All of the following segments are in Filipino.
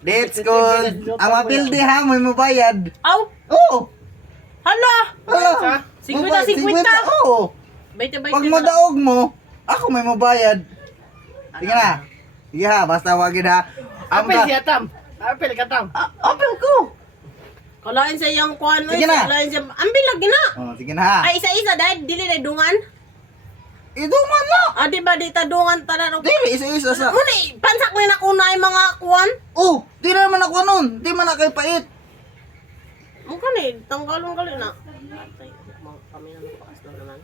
Dates good. Ang mapildi ha, may mabayad. Aw! Oo. Hala! Hala. 50-50. Oo. 20-20 Pag na lang. madaog mo, ako may mabayad. Sige na. Sige ha, basta wagin ha. Apel siya tam. Apel ka tam. Apel ko. Kalain sa iyang kuhan. Sige na. Kalain sa... Ambil lagi na. Oh, sige na ha. Ay, isa-isa dahil dili na dungan. Iduman na. Ah, di ba di ta dungan tanan? Dili, isa-isa sa... Muna, pansak na nakuna yung mga kuhan. Oh, di na naman ako nun. Di man na kay pait. Mukha ni, tanggalong kali na. Kami na magpakas daw naman.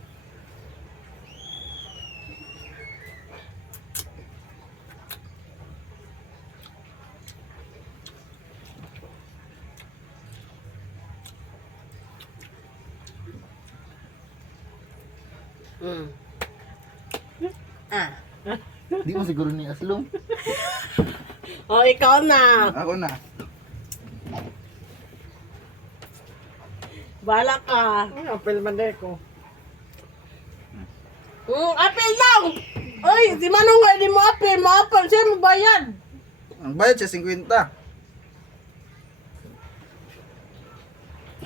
Ah. Di mo siguro ni Aslong. Oh, ikaw na. Ako na. Bala ka. Apel man de ko. Apel lang! Ay, si Manong nga, di mo apel. Mo-apel siya, mo bayad. Ang bayad siya 50.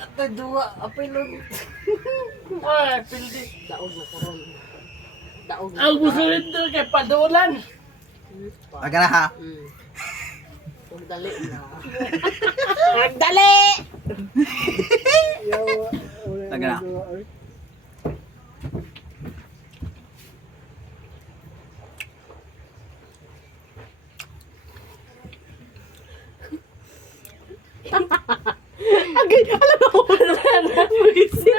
Ito dua apel. Ay, apel di. Daog mo karon. Daog mo. Ang gusto nito kay padulan. Aga na ha. Magdali na. Magdali! Aga na. Agay, alam mo ko na. Marisip.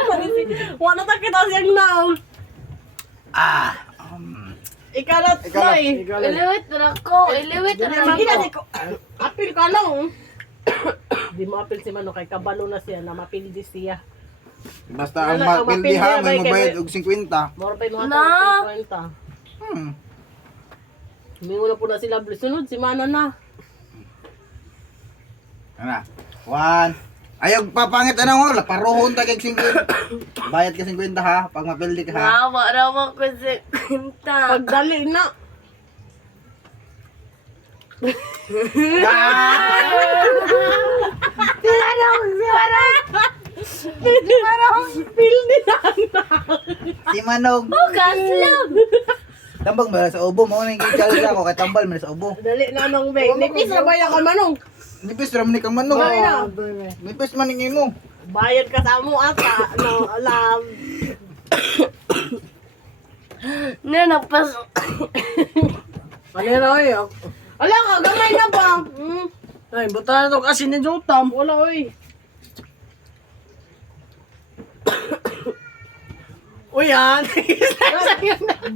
Wala ta kita siyang now. Ah. Ikalat, Ikalat. Noy. Iliwit na ako. Iliwit na Sige na, ako. apil ka lang. Di mo apil si Mano, kay kabalo na siya, na mapildi siya. Basta ang Wala, ang mapildi ha, mapildi may na, mabayad kay- og 50. Moro pa yung mga Na. kwenta. Hmm. Humingo na po na sila. Sunod, si Mana na. Ano? 1. Ayaw papangit ano mo, paruhon ta kay 50. Bayad ka 50 ha, pag mapildi ka ha. Rawa ko sa kwenta. Pagdali na. Pildi na. Si Manong. Bukas lang. Tambang ba sa ubo mo na yung challenge ako kay tambal man sa ubo. Dali na nung bag. Nipis na ba ka Manong? Nipis ra man ni kang Manong. Dali na. Nipis man ni mo. Bayad ka sa mo ata. No, alam. Nanapas. Ano na oy? Ala ka, gamay na ba? Ay, buta na to kasi ni Jotam. Wala, oy. Uy, yan.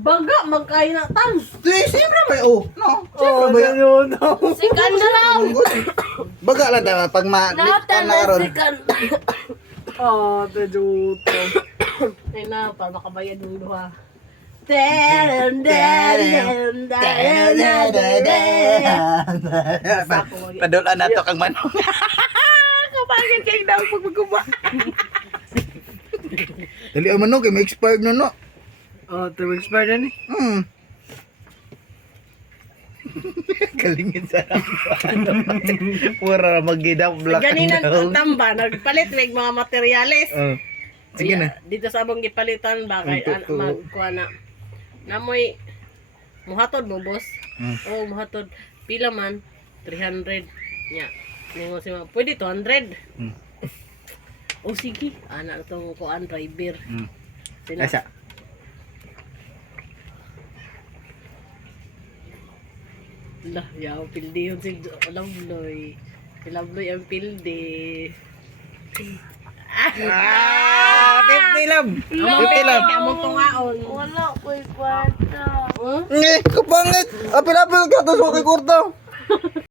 Baga, magkain na tan. Di, siyempre ba oh. No. Siyempre ba yan? yun. Sikan na lang. Baga lang tayo pag Nata na na karon. sikan. Oh, te Jotam. Ay na, para makabayad yung duha. Dadam, dadam, dadam, dadam. Padulan na to kang Manong. Kapagin kayo daw pag magkuba. Dali ang Manong kay may expired na no. Oh, te expert na ni. Kalingin sa pura magidap black Ganina and ang tamba, nagpalit like mga materyales. Sige na. Dito sa abang gipalitan ba kay Ang totoo. magkuha na. Namoy muhatod mo boss. Oo, muhatod. Pila man 300 nya. Ningo si ma, pwede 200. O sige, ana tong kuan driver. Sina. Asa. Lah, yaw pildi yun si Lavloy. Si Lavloy ang pildi. 50 lang. 50 lang. Kaya mo tungaon. Wala ko'y kwarta. Huh? Kapangit. Apil-apil ka to sa kay kurta.